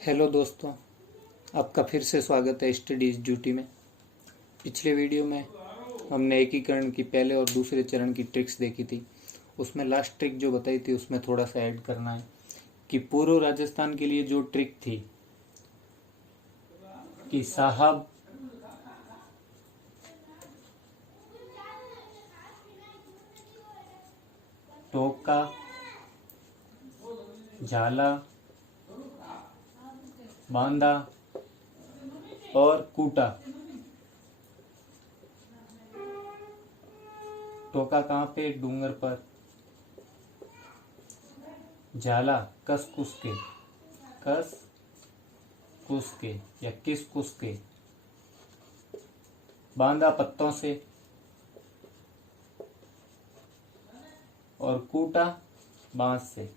Hello दोस्तों, आपका फिर से स्वागत है स्टडीज ड्यूटी में। पिछले वीडियो में हमने एकीकरण की पहले और दूसरे चरण की ट्रिक्स देखी थी। उसमें लास्ट ट्रिक जो बताई थी उसमें थोड़ा सा ऐड करना है कि पूर्व राजस्थान के लिए जो ट्रिक थी कि साहब टोका झाला बांदा और कूटा। टोका कहाँ पे? डूंगर पर। झाला कस कुस के या किस कुस के। बांदा पत्तों से और कूटा बांस से।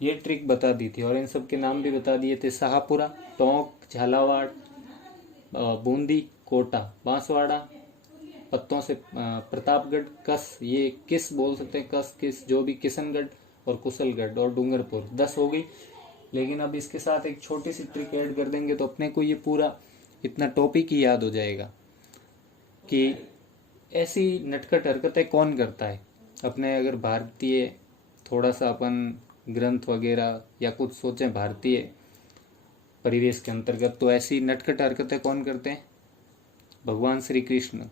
ये ट्रिक बता दी थी और इन सब के नाम भी बता दिए थे। शाहपुरा, टोंक, झालावाड़, बूंदी, कोटा, बांसवाड़ा, पत्तों से प्रतापगढ़, कस ये किस बोल सकते हैं, कस किस जो भी, किशनगढ़ और कुशलगढ़ और डूंगरपुर। 10 हो गई। लेकिन अब इसके साथ एक छोटी सी ट्रिक ऐड कर देंगे तो अपने को ये पूरा इतना टॉपिक ही याद हो जाएगा कि ऐसी नटखट हरकतें कौन करता है। अपने अगर भारतीय थोड़ा सा अपन ग्रंथ वगैरह या कुछ सोचें भारतीय परिवेश के अंतर्गत, तो ऐसी नटखट हरकतें कौन करते हैं? भगवान श्री कृष्ण,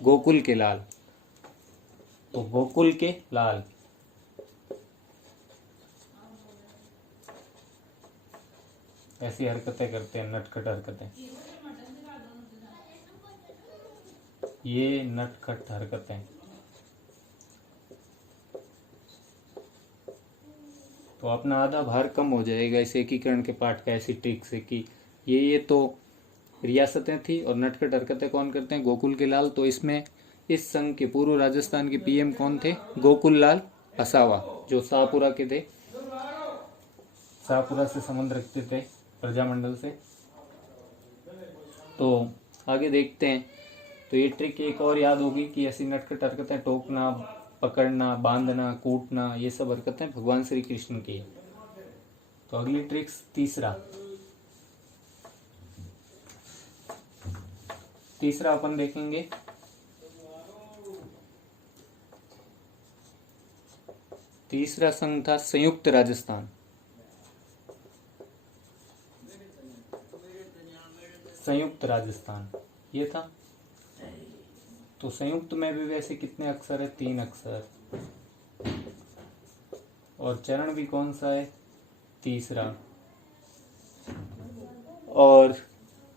गोकुल के लाल। तो गोकुल के लाल ऐसी हरकतें करते हैं, नटखट हरकतें। ये नटखट हरकतें तो अपना आधा भार कम हो जाएगा इस एकीकरण के पाठ का ऐसी ट्रिक से कि ये तो रियासतें थी और नटखट हरकतें कौन करते हैं? गोकुल के लाल। तो इसमें इस संघ के पूर्व राजस्थान के पीएम कौन थे? गोकुल लाल असावा, जो शाहपुरा के थे। शाहपुरा से संबंध रखते थे प्रजामंडल से। तो आगे देखते हैं। तो ये ट्रिक एक और याद होगी कि ऐसी नटखट हरकतें, टोकना, पकड़ना, बांधना, कूटना, ये सब हरकतें भगवान श्री कृष्ण की। तो अगली ट्रिक्स तीसरा अपन देखेंगे। तीसरा संघ था संयुक्त राजस्थान। संयुक्त राजस्थान ये था। तो संयुक्त में भी वैसे कितने अक्षर है? 3 अक्षर। और चरण भी कौन सा है? तीसरा। और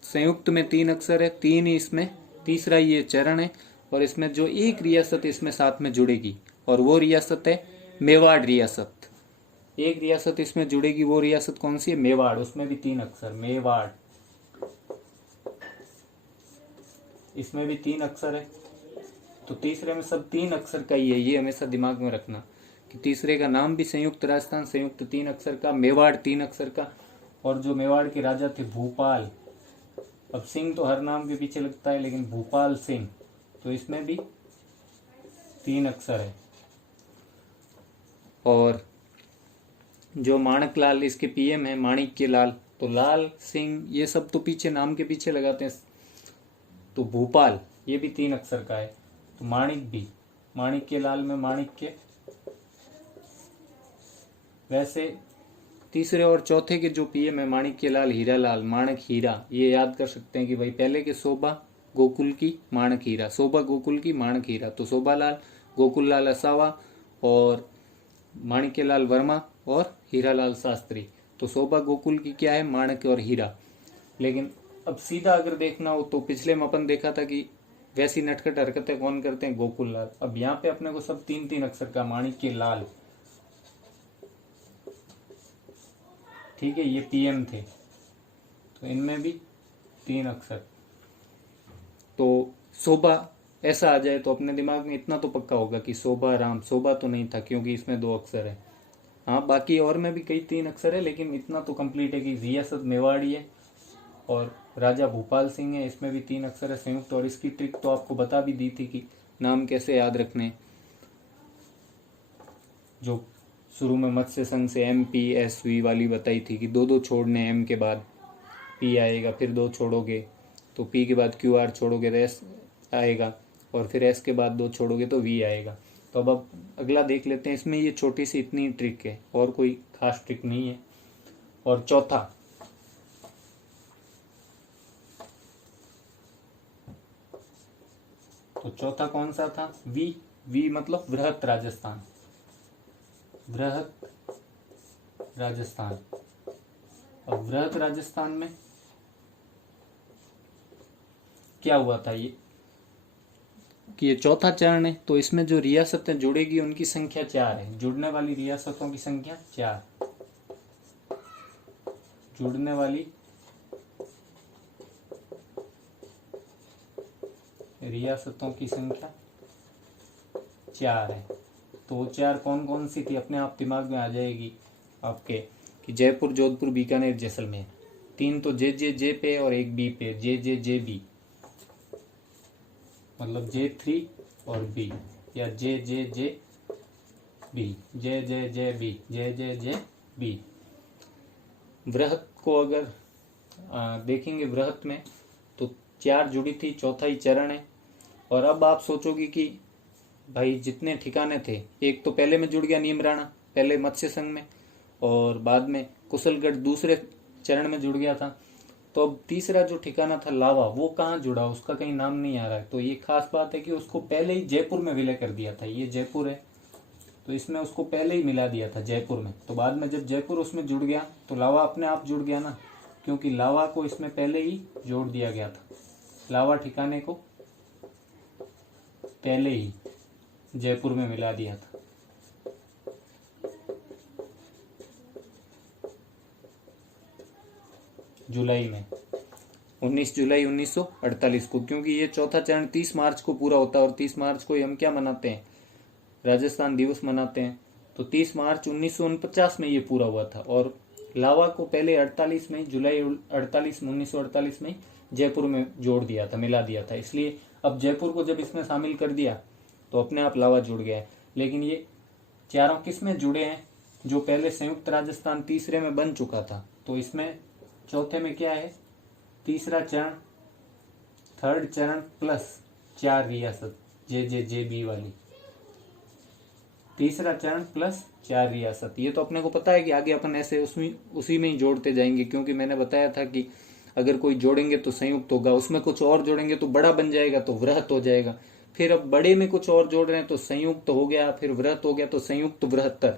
संयुक्त में 3 अक्षर है, 3 ही इसमें, तीसरा ये चरण है। और इसमें जो एक रियासत इसमें साथ में जुड़ेगी और वो रियासत है मेवाड़ रियासत। एक रियासत इसमें जुड़ेगी, वो रियासत कौन सी है? मेवाड़। उसमें भी 3 अक्षर, मेवाड़। इसमें भी 3 अक्षर है। तो तीसरे में सब 3 अक्षर का ही है, ये हमेशा दिमाग में रखना कि तीसरे का नाम भी संयुक्त राजस्थान, संयुक्त 3 अक्षर का, मेवाड़ 3 अक्षर का। और जो मेवाड़ के राजा थे भूपाल, अब सिंह तो हर नाम के पीछे लगता है, लेकिन भूपाल सिंह, तो इसमें भी 3 अक्षर है। और जो माणक लाल इसके पीएम है, माणिक्य लाल, तो लाल, सिंह, ये सब तो पीछे नाम के पीछे लगाते हैं। तो भूपाल ये भी 3 अक्षर का है। तो माणिक भी, माणिक्य लाल में माणिक्य। वैसे तीसरे और चौथे के जो पीएम है, माणिक्य लाल, हीरा लाल, माणक हीरा, ये याद कर सकते हैं कि भाई पहले के शोभा गोकुल की, माणक हीरा, शोभा गोकुल की, माणक हीरा। तो शोभा लाल, गोकुल लाल असावा और माणिक्य लाल वर्मा और हीरा लाल शास्त्री। तो शोभा गोकुल की क्या है? माणक और हीरा। लेकिन अब सीधा अगर देखना हो तो पिछले में अपन देखा था कि वैसी नटखट हरकतें कौन करते हैं? गोकुल लाल। अब यहाँ पे अपने को सब 3-3 अक्षर का, माणिक्य लाल, ठीक है, ये पीएम थे, तो इनमें भी 3 अक्षर। तो शोभा ऐसा आ जाए तो अपने दिमाग में इतना तो पक्का होगा कि शोभा राम, शोभा तो नहीं था क्योंकि इसमें 2 अक्षर है। हाँ, बाकी और में भी कई 3 अक्षर है, लेकिन इतना तो कंप्लीट है कि रियासत मेवाड़ी है और राजा भूपाल सिंह है, इसमें भी 3 अक्षर है संयुक्त। और इसकी ट्रिक तो आपको बता भी दी थी कि नाम कैसे याद रखने। जो शुरू में मत्स्य संघ से MPSV वाली बताई थी कि दो दो छोड़ने, M के बाद P आएगा, फिर दो छोड़ोगे तो P के बाद QR छोड़ोगे तो S आएगा, और फिर S के बाद दो छोड़ोगे तो V आएगा। तो अब अगला देख लेते हैं। इसमें ये छोटी सी इतनी ट्रिक है, और कोई खास ट्रिक नहीं है। और चौथा, तो चौथा कौन सा था? V मतलब बृहत राजस्थान, बृहत राजस्थान। अब बृहत राजस्थान में क्या हुआ था ये कि ये चौथा चरण है, तो इसमें जो रियासतें जुड़ेगी उनकी संख्या 4 है। जुड़ने वाली रियासतों की संख्या 4, जुड़ने वाली रियासतों की संख्या 4 है। तो 4 कौन कौन सी थी? अपने आप दिमाग में आ जाएगी आपके कि जयपुर, जोधपुर, बीकानेर, जैसलमेर। 3 तो जे पे और एक बी पे, जे बी, मतलब J3 और B, या जे बी, जे बी। बृहत को अगर देखेंगे, बृहत में तो 4 जुड़ी थी, चौथा ही चरण है। और अब आप सोचोगे कि भाई जितने ठिकाने थे, एक तो पहले में जुड़ गया नीमराणा, पहले मत्स्य संघ में, और बाद में कुशलगढ़ दूसरे चरण में जुड़ गया था। तो अब तीसरा जो ठिकाना था लावा, वो कहाँ जुड़ा? उसका कहीं नाम नहीं आ रहा है। तो ये खास बात है कि उसको पहले ही जयपुर में विलय कर दिया था। ये जयपुर है, तो इसमें उसको पहले ही मिला दिया था जयपुर में। तो बाद में जब जयपुर उसमें जुड़ गया तो लावा अपने आप जुड़ गया ना, क्योंकि लावा को इसमें पहले ही जोड़ दिया गया था। लावा ठिकाने को पहले ही जयपुर में मिला दिया था। जुलाई में 19 जुलाई 1948 को, क्योंकि ये चौथा चरण 30 मार्च को पूरा होता है, और 30 मार्च को हम क्या मनाते हैं? राजस्थान दिवस मनाते हैं। तो 30 मार्च 1949 में ये पूरा हुआ था, और लावा को पहले 48 में, जुलाई 1948 में जयपुर में जोड़ दिया था, मिला दिया था। इसलिए अब जयपुर को जब इसमें शामिल कर दिया तो अपने आप लावा जुड़ गया है। लेकिन ये चारों किस में जुड़े हैं? जो पहले संयुक्त राजस्थान तीसरे में बन चुका था, तो इसमें चौथे में क्या है? तीसरा चरण, थर्ड चरण प्लस 4 रियासत, जे बी वाली। तीसरा चरण प्लस 4 रियासत। ये तो अपने को पता है कि आगे अपन ऐसे उसी में ही जोड़ते जाएंगे, क्योंकि मैंने बताया था कि अगर कोई जोड़ेंगे तो संयुक्त होगा, उसमें कुछ और जोड़ेंगे तो बड़ा बन जाएगा, तो वृहत हो जाएगा। फिर अब बड़े में कुछ और जोड़ रहे हैं तो संयुक्त हो गया, फिर वृहत हो गया तो संयुक्त बृहत्तर,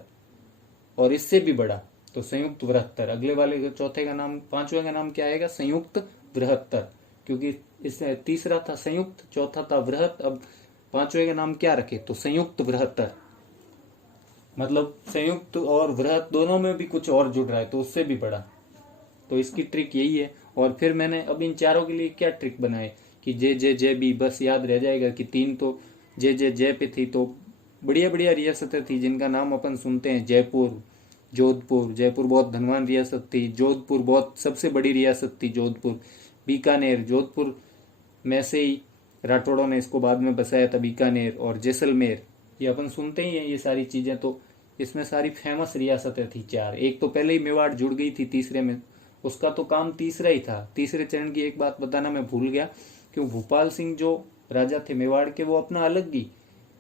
और इससे भी बड़ा तो संयुक्त बृहत्तर। अगले वाले चौथे का नाम, पांचवें का नाम क्या आएगा? संयुक्त बृहत्तर, क्योंकि इससे तीसरा था संयुक्त, चौथा था बृहत, अब पांचवें का नाम क्या रखे? तो संयुक्त बृहत्तर। मतलब संयुक्त और बृहत दोनों में भी कुछ और जुड़ रहा है, तो उससे भी बड़ा। तो इसकी ट्रिक यही है। और फिर मैंने अब इन चारों के लिए क्या ट्रिक बनाए कि जे बी, बस याद रह जाएगा कि 3 तो जे पे थी, तो बढ़िया बढ़िया रियासतें थी जिनका नाम अपन सुनते हैं। जयपुर, जोधपुर, जयपुर बहुत धनवान रियासत थी। जोधपुर बहुत सबसे बड़ी रियासत थी जोधपुर। बीकानेर, जोधपुर में से ही राठौड़ों ने इसको बाद में बसाया था बीकानेर। और जैसलमेर, ये अपन सुनते ही हैं ये सारी चीजें। तो इसमें सारी फेमस रियासतें थी 4। एक तो पहले ही मेवाड़ जुड़ गई थी तीसरे में, उसका तो काम तीसरा ही था। तीसरे चरण की एक बात बताना मैं भूल गया, क्यों भूपाल सिंह जो राजा थे मेवाड़ के, वो अपना अलग ही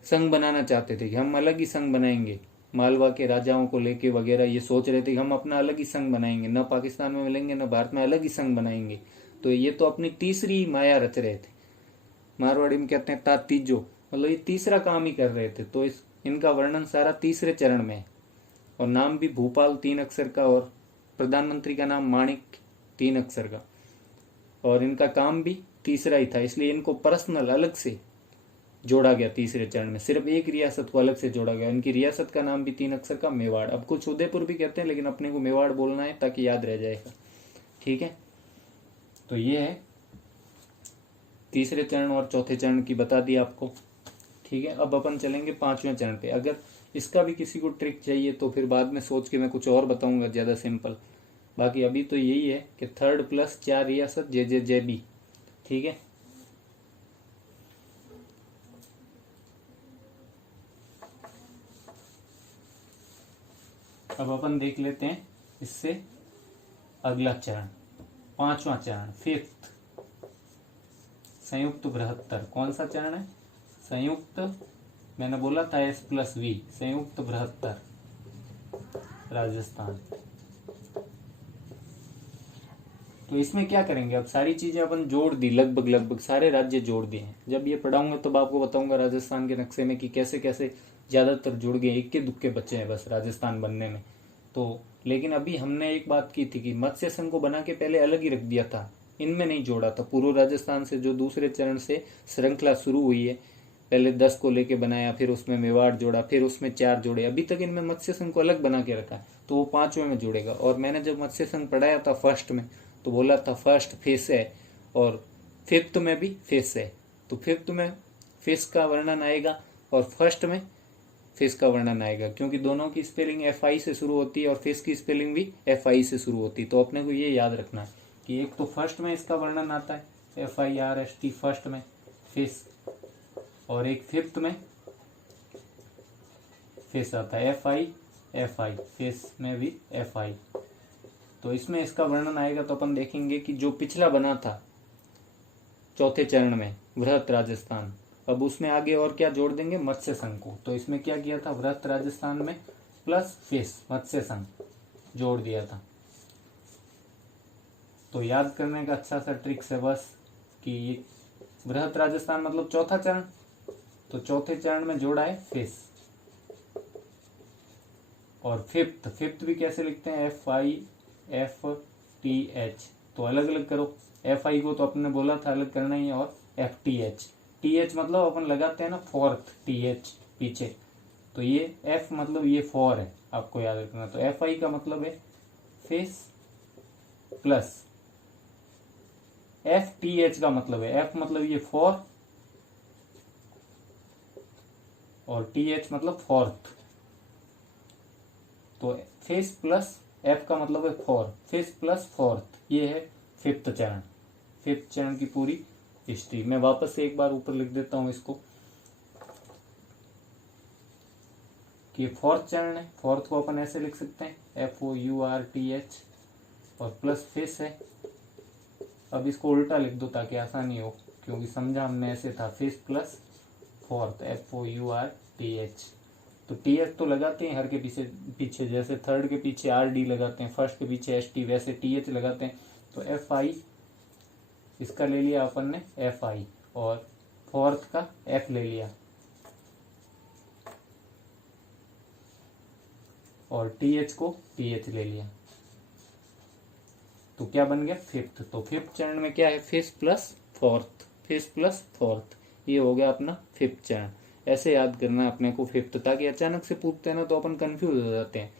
संघ बनाना चाहते थे कि हम अलग ही संघ बनाएंगे। मालवा के राजाओं को लेके वगैरह ये सोच रहे थे कि हम अपना अलग ही संघ बनाएंगे, न पाकिस्तान में मिलेंगे न भारत में, अलग ही संघ बनाएंगे। तो ये तो अपनी तीसरी माया रच रहे थे। मारवाड़ी में कहते हैं तातीजो, मतलब ये तीसरा काम ही कर रहे थे। तो इनका वर्णन सारा तीसरे चरण में है। और नाम भी भूपाल 3 अक्षर का, और प्रधानमंत्री का नाम माणिक 3 अक्षर का, और इनका काम भी तीसरा ही था। इसलिए इनको पर्सनल अलग से जोड़ा गया तीसरे चरण में। सिर्फ एक रियासत को अलग से जोड़ा गया। इनकी रियासत का नाम भी 3 अक्षर का, मेवाड़। अब कुछ उदयपुर भी कहते हैं, लेकिन अपने को मेवाड़ बोलना है ताकि याद रह जाएगा। ठीक है, तो ये है तीसरे चरण और चौथे चरण की बता दी आपको। ठीक है, अब अपन चलेंगे 5वें चरण पे। अगर इसका भी किसी को ट्रिक चाहिए तो फिर बाद में सोच के मैं कुछ और बताऊंगा, ज्यादा सिंपल। बाकी अभी तो यही है कि थर्ड प्लस 4 रियासत, जे बी। ठीक है, अब अपन देख लेते हैं इससे अगला चरण, पांचवा चरण, फिफ्थ, संयुक्त बृहत्तर। कौन सा चरण है? संयुक्त, मैंने बोला था S+V, संयुक्त बृहत्तर राजस्थान। तो इसमें क्या करेंगे, अब सारी चीजें अपन जोड़ दी, लगभग लगभग सारे राज्य जोड़ दिए हैं। जब ये पढ़ाऊंगा तब आपको बताऊंगा राजस्थान के नक्शे में कि कैसे कैसे ज्यादातर जुड़ गए, इक्के दुक्के बचे हैं बस राजस्थान बनने में। तो लेकिन अभी हमने एक बात की थी कि मत्स्य संघ को बना के पहले अलग ही रख दिया था, इनमें नहीं जोड़ा था। पूर्व राजस्थान से जो दूसरे चरण से श्रृंखला शुरू हुई है, पहले 10 को लेके बनाया, फिर उसमें मेवाड़ जोड़ा, फिर उसमें 4 जोड़े, अभी तक इनमें मत्स्य संघ को अलग बना के रखा है, तो वो 5वें में जुड़ेगा। और मैंने जब मत्स्य संघ पढ़ाया था फर्स्ट में तो बोला था फर्स्ट फेस है और फिफ्थ में भी फेस है। तो फिफ्थ में फेस का वर्णन आएगा और फर्स्ट में फेस का वर्णन आएगा, क्योंकि दोनों की स्पेलिंग FI से शुरू होती है और फेस की स्पेलिंग भी FI से शुरू होती है। तो अपने को ये याद रखना है कि एक तो फर्स्ट में इसका वर्णन आता है FIRST, फर्स्ट में फेस, और एक फिफ्थ में फेस आता है FI, फेस में भी FI। तो इसमें इसका वर्णन आएगा। तो अपन देखेंगे कि जो पिछला बना था चौथे चरण में वृहत राजस्थान, अब उसमें आगे और क्या जोड़ देंगे, मत्स्य संघ को। तो इसमें क्या किया था, वृहत राजस्थान में प्लस फेस मत्स्य संघ जोड़ दिया था। तो याद करने का अच्छा सा ट्रिक्स है बस कि वृहत राजस्थान मतलब चौथा चरण, तो चौथे चरण में जोड़ा है फेस। और फिफ्थ भी कैसे लिखते हैं, FIFTH, तो अलग अलग करो। FI को तो अपने बोला था अलग करना ही है, और TH मतलब अपन लगाते हैं ना फोर्थ, TH पीछे, तो ये F मतलब ये 4 है, आपको याद रखना। तो FI का मतलब है फेस प्लस FTH का मतलब है, F मतलब ये 4 और TH मतलब फोर्थ। तो फेस प्लस F का मतलब है 4, फेस प्लस फोर्थ, ये है फिफ्थ चरण। फिफ्थ चरण की पूरी हिस्ट्री मैं वापस से एक बार ऊपर लिख देता हूं इसको कि फोर्थ चरण है। फोर्थ को अपन ऐसे लिख सकते हैं FOURTH और प्लस फेस है। अब इसको उल्टा लिख दो ताकि आसानी हो, क्योंकि समझा हमने ऐसे था, फेस प्लस फोर्थ FOURTH। तो TH तो लगाते हैं हर के पीछे, जैसे थर्ड के पीछे RD लगाते हैं, फर्स्ट के पीछे ST, वैसे TH लगाते हैं। तो FI इसका ले लिया अपन ने FI, और फोर्थ का F ले लिया, और TH को TH ले लिया। तो क्या बन गया, फिफ्थ। तो फिफ्थ चरण में क्या है, face plus fourth, face plus fourth, ये हो गया अपना फिफ्थ चरण। ऐसे याद करना अपने को फिफ्थ, ताकि अचानक से पूछते हैं ना तो अपन कंफ्यूज हो जाते हैं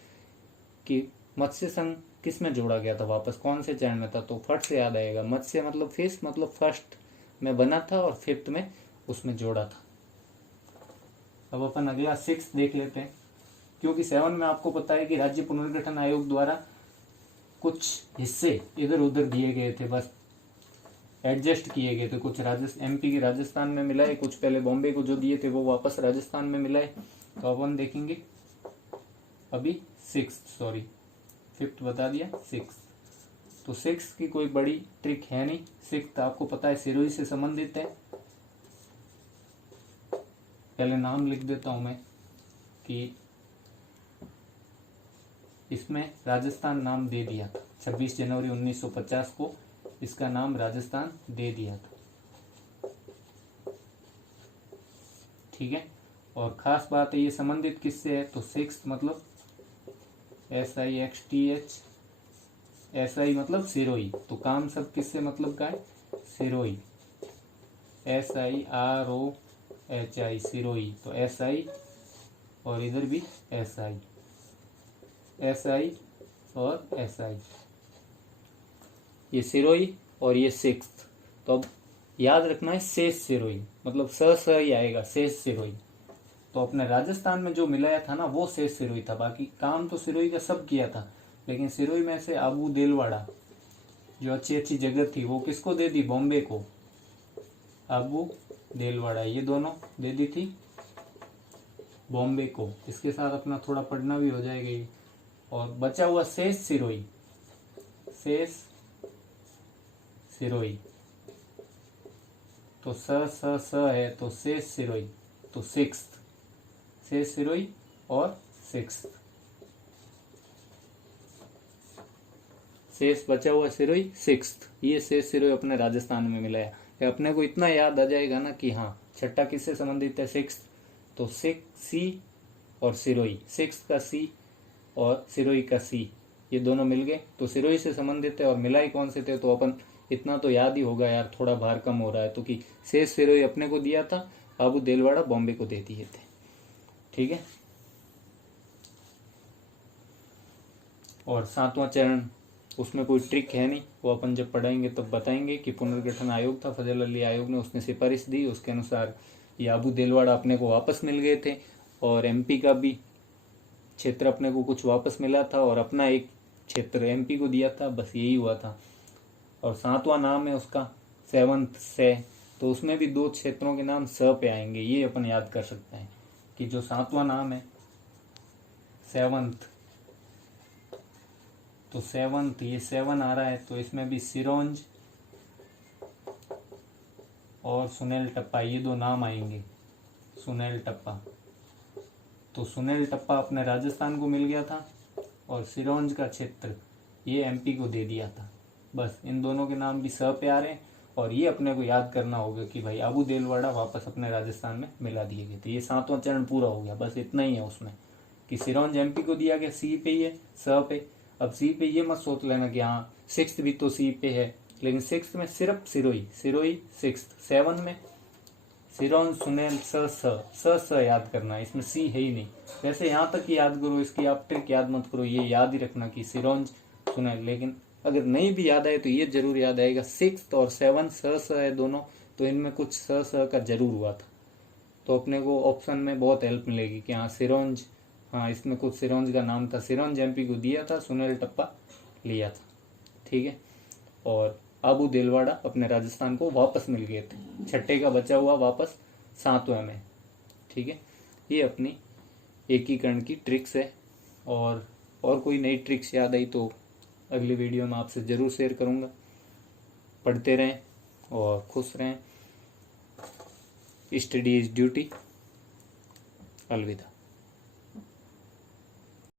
कि मत्स्य संघ किस में जोड़ा गया था, वापस कौन से चरण में था। तो फट से याद आएगा, मत्स्य मतलब फेस मतलब फर्स्ट में बना था और फिफ्थ में उसमें जोड़ा था। अब अपन अगला 6 देख लेते हैं, क्योंकि 7 में आपको पता है कि राज्य पुनर्गठन आयोग द्वारा कुछ हिस्से इधर उधर दिए गए थे, बस एडजस्ट किए गए थे। कुछ MP के राजस्थान में मिलाए, कुछ पहले बॉम्बे को जो दिए थे वो वापस राजस्थान में मिलाए। तो अपन देखेंगे अभी फिफ्थ बता दिया, 6। तो 6 की कोई बड़ी ट्रिक है नहीं। 6 आपको पता है सिरोही से संबंधित है। पहले नाम लिख देता हूं मैं कि इसमें राजस्थान नाम दे दिया था, 26 जनवरी 1950 को इसका नाम राजस्थान दे दिया था, ठीक है। और खास बात है ये संबंधित किससे है, तो 6 मतलब SIXTH, SI मतलब सिरोही, तो काम सब किससे मतलब का है, सिरोही, SIROHI सिरोही। तो SI और इधर भी SI और SI, ये सिरोही और ये 6। तो अब याद रखना है शेष सिरोही, मतलब स ही आएगा, शेष सिरोही। तो अपने राजस्थान में जो मिलाया था ना वो शेष सिरोही था, बाकी काम तो सिरोही का सब किया था। लेकिन सिरोही में से आबू देलवाड़ा जो अच्छी अच्छी जगह थी वो किसको दे दी, बॉम्बे को। आबू देलवाड़ा ये दोनों दे दी थी बॉम्बे को। इसके साथ अपना थोड़ा पढ़ना भी हो जाएगा ये। और बचा हुआ शेष सिरोही, शेष सिरोही, तो स है तो शेष सिरोही, तो सिक्स्थ, शेष सिरोही और सिक्स्थ, शेष बचा हुआ सिरोही सिक्स्थ। ये शेष सिरोही अपने राजस्थान में मिला है। अपने को इतना याद आ जाएगा ना कि हाँ छठा किससे संबंधित है, सिक्स्थ, तो सिक्स सी और सिरोही, सिक्स का सी और सिरोही का सी, ये दोनों मिल गए तो सिरोही से संबंधित है। और मिलाई कौन से थे, तो अपन इतना तो याद ही होगा यार, थोड़ा भार कम हो रहा है, तो कि शेष सिरोही अपने को दिया था, आबू देलवाड़ा बॉम्बे को दे दिए थे। ठीक है। और 7वां चरण, उसमें कोई ट्रिक है नहीं, वो अपन जब पढ़ाएंगे तब बताएंगे कि पुनर्गठन आयोग था फजल अली आयोग ने, उसने सिफारिश दी, उसके अनुसार ये आबू देलवाड़ा अपने को वापस मिल गए थे। और एमपी का भी क्षेत्र अपने को कुछ वापस मिला था और अपना एक क्षेत्र एमपी को दिया था, बस यही हुआ था। और 7वां नाम है उसका सेवंथ से, तो उसमें भी 2 क्षेत्रों के नाम स पे आएंगे, ये अपन याद कर सकते हैं कि जो 7वां नाम है सेवंथ, तो सेवंथ, ये 7 आ रहा है, तो इसमें भी सिरोंज और सुनील टप्पा, ये 2 नाम आएंगे, सुनील टप्पा। तो सुनील टप्पा अपने राजस्थान को मिल गया था और सिरोंज का क्षेत्र ये एमपी को दे दिया था। बस इन दोनों के नाम भी स पे आ रहे हैं और ये अपने को याद करना होगा कि भाई आबू देलवाड़ा वापस अपने राजस्थान में मिला दिए गए थे। ये 7वां चरण पूरा हो गया, बस इतना ही है उसमें कि सिरोंज एमपी को दिया गया, सी पे ही है, स पे। अब सी पे ये मत सोच लेना कि हाँ सिक्स्थ भी तो सी पे है, लेकिन सिक्स्थ में सिर्फ सिरोही, सिरोही सिक्स्थ। 7 में सिरोंज सुनील स याद करना है, इसमें सी है ही नहीं। वैसे यहाँ तक याद करो, इसकी आप ट्रिक याद मत करो, ये याद ही रखना कि सिरोंज सुनील। लेकिन अगर नहीं भी याद आए तो ये जरूर याद आएगा 6 और 7 स है दोनों, तो इनमें कुछ स का जरूर हुआ था। तो अपने को ऑप्शन में बहुत हेल्प मिलेगी कि हाँ सिरोंज, हाँ इसमें कुछ सिरोंज का नाम था, सिरोंज एमपी को दिया था, सुनील टप्पा लिया था। ठीक है। और आबू देलवाड़ा अपने राजस्थान को वापस मिल गए थे, छठे का बचा हुआ वापस 7वें में। ठीक है। ये अपनी एकीकरण की ट्रिक्स है। और कोई नई ट्रिक्स याद आई तो अगली वीडियो में आपसे ज़रूर शेयर करूँगा। पढ़ते रहें और खुश रहें। Study is duty. अलविदा।